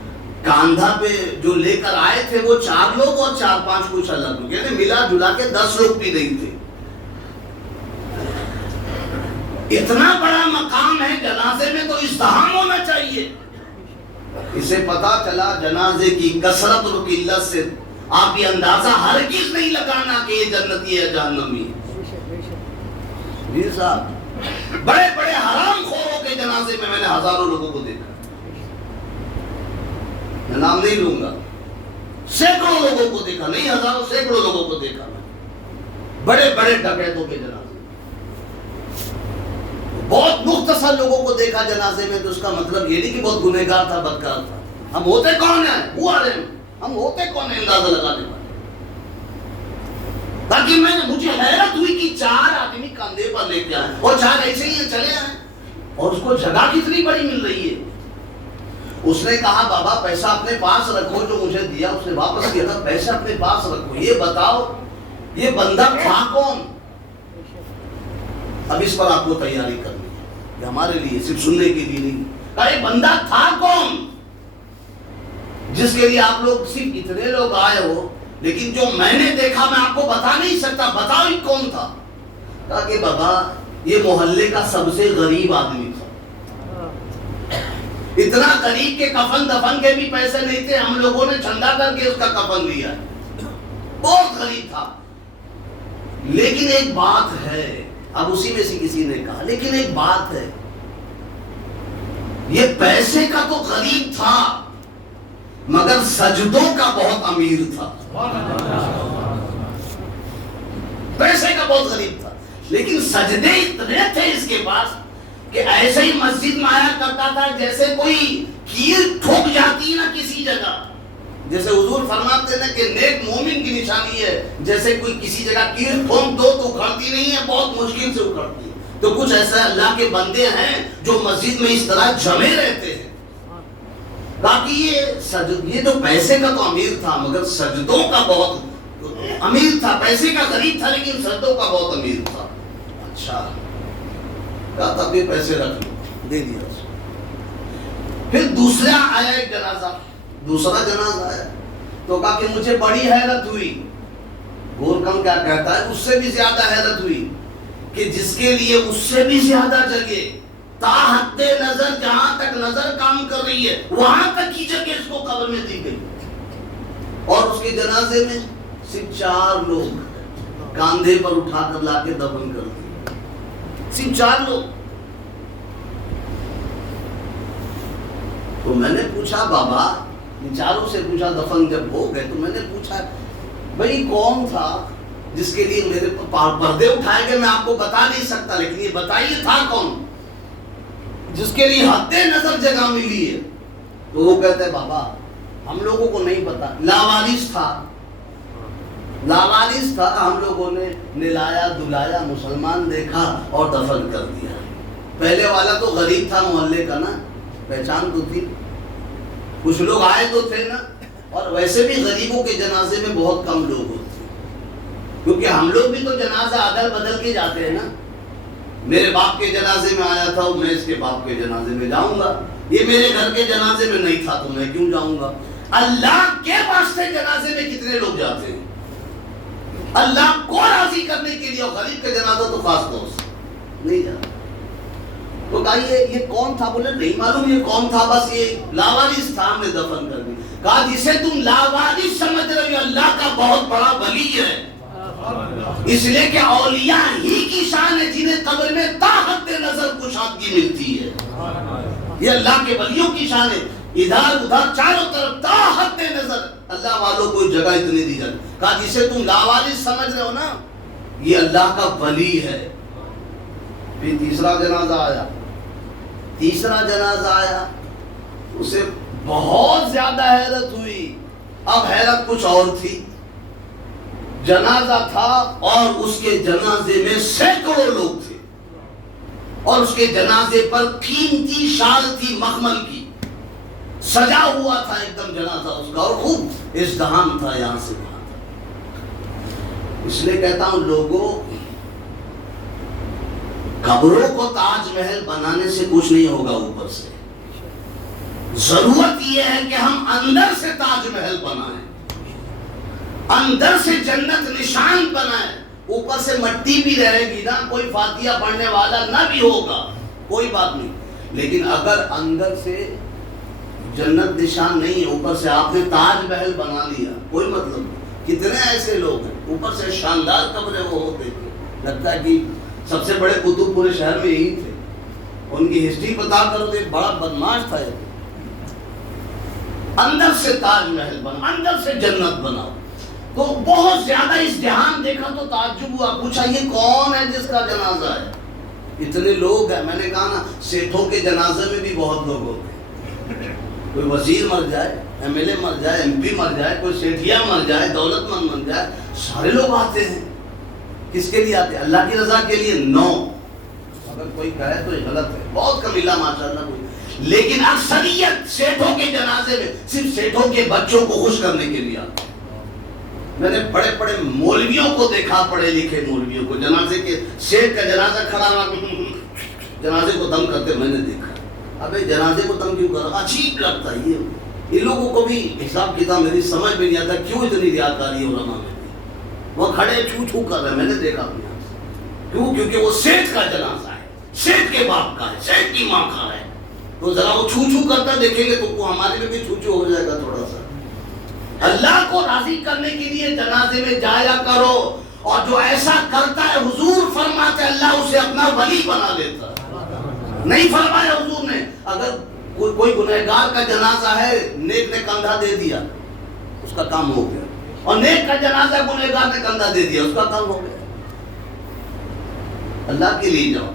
کاندھا پہ جو لے کر آئے تھے وہ 4 لوگ اور 4-5 کچھ الگ لوگ, یعنی ملا جلا کے 10 لوگ بھی نہیں تھے. اتنا بڑا مقام ہے جنازے میں تو ازدحام ہونا چاہیے. اسے پتا چلا جنازے کی کثرت اور قلت سے آپ یہ اندازہ ہرگز نہیں لگانا کہ یہ جنتی ہے یا جہنمی ہے. صاحب بڑے بڑے حرام خوروں کے جنازے میں نے ہزاروں لوگوں کو دیکھا, میں نام نہیں لوں گا, سینکڑوں لوگوں کو دیکھا, نہیں ہزاروں سینکڑوں لوگوں کو دیکھا میں, بڑے بڑے ڈکیتوں کے جنازے. بہت مختصر لوگوں کو دیکھا جنازے میں, تو اس کا مطلب یہ نہیں کہ بہت گنہگار تھا, بدکار تھا. ہم ہوتے کون ہیں, وہ آ رہے ہیں, ہم ہوتے کون ہیں اندازہ لگانے والے. تاکہ مجھے حیرت ہوئی کہ 4 آدمی کاندھے پر لے کے آئے, اور 4 ایسے ہی چلے آئے, اور اس کو جگہ کتنی بڑی مل رہی ہے. اس نے کہا بابا پیسہ اپنے پاس رکھو, جو مجھے دیا اس نے واپس کیا تھا, پیسہ اپنے پاس رکھو, یہ بتاؤ یہ بندہ تھا کون. اب اس پر آپ کو تیاری کرنی ہے, کہ ہمارے لیے صرف سننے کے لیے نہیں. کہا یہ بندہ تھا کون جس کے لیے آپ لوگ صرف اتنے لوگ آئے ہو, لیکن جو میں نے دیکھا میں آپ کو بتا نہیں سکتا, بتاؤ یہ کون تھا. کہا کہ بابا یہ محلے کا سب سے غریب آدمی تھا. اتنا غریب کے کفن دفن کے بھی پیسے نہیں تھے, ہم لوگوں نے چندہ کر کے اس کا کفن لیا. بہت غریب تھا. لیکن ایک بات ہے, اب اسی میں سے کسی نے کہا لیکن ایک بات ہے, یہ پیسے کا تو غریب تھا مگر سجدوں کا بہت امیر تھا. پیسے کا بہت غریب تھا, لیکن سجدے اتنے تھے اس کے پاس کہ ایسے ہی مسجد میں آیا کرتا تھا جیسے کوئی کیر ٹھوک جاتی ہے نا کسی جگہ. جیسے حضور فرماتے ہیں کہ نیک مومن کی نشانی ہے, جیسے کوئی کسی جگہ کیر ٹھوک دو تو اکھڑتی نہیں ہے, بہت مشکل سے اکھڑتی ہے. تو کچھ ایسا اللہ کے بندے ہیں جو مسجد میں اس طرح جمے رہتے ہیں. باقی یہ جو پیسے کا تو امیر تھا مگر سجدوں کا بہت امیر تھا. پیسے کا غریب تھا لیکن سجدوں کا بہت امیر تھا. اچھا کہا تب یہ پیسے رکھ لو, دے دیا. پھر دوسرا آیا ایک جنازہ, دوسرا جنازہ آیا تو کہا کہ مجھے بڑی حیرت ہوئی. گورکم کیا کہتا ہے, اس سے بھی زیادہ حیرت ہوئی کہ جس کے لیے اس سے بھی زیادہ جگہ تا حد نظر, جہاں تک نظر کام کر رہی ہے وہاں تک کی جگہ اس کو قبر میں دی گئی. اور اس کے جنازے میں صرف 4 لوگ کاندھے پر اٹھا کر لا کے دفن کر دیے, صرف 4 لوگ. تو میں نے پوچھا بابا, ان 4 سے پوچھا دفن جب ہو گئے, تو میں نے پوچھا بھئی کون تھا جس کے لیے میرے پردے اٹھائے گئے, میں آپ کو بتا نہیں سکتا, لیکن یہ بتائیے تھا کون جس کے لیے حد نظر جگہ ملی ہے. تو وہ کہتے ہیں بابا ہم لوگوں کو نہیں پتا, لاوارث تھا, لاوارث تھا, ہم لوگوں نے نلایا دلایا, مسلمان دیکھا اور دفن کر دیا. پہلے والا تو غریب تھا محلے کا نا, پہچان تو تھی, کچھ لوگ آئے تو تھے نا, اور ویسے بھی غریبوں کے جنازے میں بہت کم لوگ ہوتے ہیں، کیونکہ ہم لوگ بھی تو جنازہ عدل بدل کے جاتے ہیں نا. میرے باپ کے جنازے میں آیا تھا، میں اس کے باپ کے جنازے میں جاؤں گا. یہ میرے گھر کے جنازے میں نہیں تھا تو میں کیوں جاؤں گا. اللہ کے واسطے جنازے میں کتنے لوگ جاتے ہیں، اللہ کو راضی کرنے کے لیے. اور غریب کا جنازہ تو خاص طور سے نہیں جاتا. تو کہا یہ کون تھا؟ بولے نہیں معلوم یہ کون تھا، بس یہ لاوارث تھا، ہم نے دفن کر دی. کہا جسے تم لاوارث سمجھ رہے ہو اللہ کا بہت بڑا ولی ہے، اس لیے کہ اولیاء ہی کی شان ہے جنہیں قبر میں تا حد نظر کشادگی ملتی ہے. یہ اللہ کے ولیوں کی شان ہے، ادھر ادھر چاروں طرف تا حد نظر اللہ والوں کو جگہ اتنی دی جاتی. کہا جسے تم لاوارث سمجھ رہے ہو نا، یہ اللہ کا ولی ہے. پھر تیسرا جنازہ آیا، اسے بہت زیادہ حیرت ہوئی. اب حیرت کچھ اور تھی. جنازہ تھا اور اس کے جنازے میں سینکڑوں لوگ تھے، اور اس کے جنازے پر قیمتی شال تھی مخمل کی، سجا ہوا تھا ایک دم جنازہ اس کا، اور خوب ازدحام تھا یہاں سے وہاں تک. اس لیے کہتا ہوں لوگوں، قبروں کو تاج محل بنانے سے کچھ نہیں ہوگا اوپر سے. ضرورت یہ ہے کہ ہم اندر سے تاج محل بنائیں، اندر سے جنت نشان بنائیں. اوپر سے مٹی بھی رہے گی نا، کوئی فاتحہ پڑھنے والا نہ بھی ہوگا، کوئی بات نہیں. لیکن اگر اندر سے جنت نشان نہیں ہے، اوپر سے آپ نے تاج محل بنا لیا، کوئی مطلب نہیں. کتنے ایسے لوگ ہیں اوپر سے شاندار قبریں وہ ہوتے تھے، لگتا ہے کہ سب سے بڑے قطب پورے شہر میں یہی تھے. ان کی ہسٹری بتا کرو تو بڑا بدماش تھا. اندر سے تاج محل بنا، اندر سے جنت بناؤ. تو بہت زیادہ ازدحام دیکھا تو تعجب ہوا. پوچھا یہ کون ہے جس کا جنازہ ہے؟ اتنے لوگ ہیں. میں نے کہا نا سیٹھوں کے جنازے میں بھی بہت لوگ ہوتے ہیں. کوئی وزیر مر جائے، ایم ایل اے مر جائے، ایم پی مر جائے، کوئی سیٹھیا مر جائے، دولت مند مر جائے، سارے لوگ آتے ہیں. کس کے لیے آتے ہیں؟ اللہ کی رضا کے لیے؟ نو. اگر کوئی کہے تو یہ غلط ہے. بہت کم ملا ماشاءاللہ کوئی، لیکن اکثریت سیٹھوں کے جنازے میں صرف سیٹھوں کے بچوں کو خوش کرنے کے لیے آتے ہیں. میں نے بڑے بڑے مولویوں کو دیکھا، پڑھے لکھے مولویوں کو، جنازے کے سیٹ کا جنازہ کھڑا ہوا جنازے کو دم کرتے میں نے دیکھا. ابے جنازے کو دم کیوں کر رہا؟ عجیب لگتا ہے. یہ لوگوں کو بھی حساب کتاب میری سمجھ میں نہیں آتا کیوں اتنی ریاکاری ہے علماء میں. وہ کھڑے چھو چھو کر رہے، میں نے دیکھا اپنے آپ سے. کیوں؟ کیونکہ وہ سیٹ کا جنازہ ہے، سیٹ کے باپ کا ہے، سیٹ کی ماں کا ہے. تو ذرا وہ چھو چھو کرتا دیکھیں گے تو ہمارے میں بھی چھو چھو ہو جائے گا تھوڑا سا. اللہ کو راضی کرنے کے لیے جنازے میں جایا کرو، اور جو ایسا کرتا ہے حضور فرماتے اللہ اسے اپنا ولی بنا لیتا. نہیں فرمایا حضور نے اگر کوئی گنہگار کا جنازہ ہے، نیک نے کندھا دے دیا اس کا کام ہو گیا، اور نیک کا جنازہ گنہگار نے کندھا دے دیا اس کا کام ہو گیا. اللہ کے لیے جاؤ.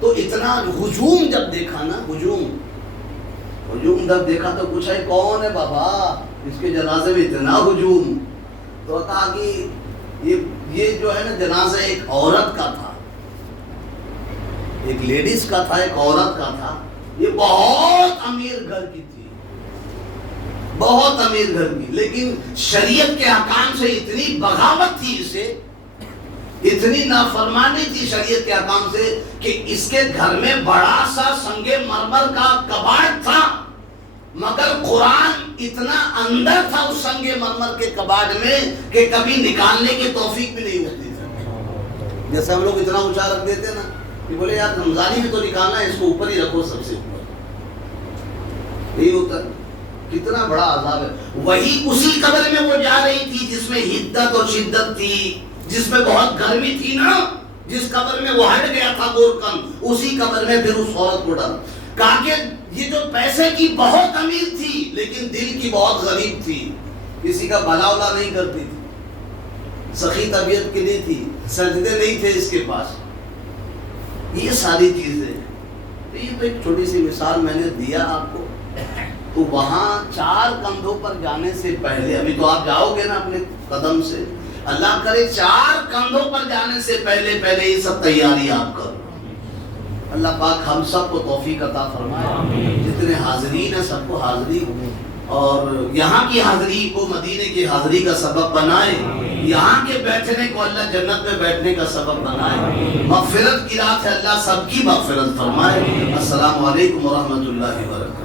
تو اتنا ہجوم جب دیکھا نا، ہجوم جب دیکھا تو پوچھا کون ہے بابا اس کے جنازے میں اتنا ہجوم؟ تو کہا کہ یہ جو ہے نا جنازہ ایک عورت کا تھا، ایک لیڈیز کا تھا، ایک عورت کا تھا. یہ بہت امیر گھر کی تھی، بہت امیر گھر کی، لیکن شریعت کے احکام سے اتنی بغاوت تھی، اسے اتنی نافرمانی تھی شریعت کے احکام سے کہ اس کے گھر میں بڑا سا سنگ مرمر کا کباڑ تھا، مگر قرآن اتنا اندر تھا اس سنگ مرمر کے کباڑ میں کہ کبھی نکالنے کی توفیق بھی نہیں ہوتی تھی. جیسے ہم لوگ اتنا اونچا رکھ دیتے نا کہ بولے یار رمضانی بھی تو نکالنا ہے، اس کو اوپر ہی رکھو، سب سے اوپر. نہیں ہوتا. کتنا بڑا عذاب ہے. وہی اسی قبر میں وہ جا رہی تھی جس میں حدت اور شدت تھی، جس میں بہت گرمی تھی نا، جس قبر میں وہ ہٹ گیا تھا گورکن، اسی قبر میں پھر اس عورت کو ڈالا. کہا کہ یہ جو پیسے کی بہت امیر تھی لیکن دل کی بہت غریب تھی، کسی کا بھلا ولا نہیں کرتی تھی، سخی طبیعت کی نہیں تھی، سجدے نہیں تھے اس کے پاس. یہ ساری چیزیں، یہ تو ایک چھوٹی سی مثال میں نے دیا آپ کو. تو وہاں 4 کندھوں پر جانے سے پہلے، ابھی تو آپ جاؤ گے نا اپنے قدم سے، اللہ کرے 4 کندھوں پر جانے سے پہلے یہ سب تیاری آپ کرو. اللہ پاک ہم سب کو توفیق عطا فرمائے. جتنے حاضرین ہیں سب کو حاضری اور یہاں کی حاضری کو مدینے کی حاضری کا سبب بنائے، یہاں کے بیٹھنے کو اللہ جنت میں بیٹھنے کا سبب بنائے۔ مغفرت کی رات ہے، اللہ سب کی مغفرت فرمائے۔ السلام علیکم ورحمۃ اللہ وبرکاتہ۔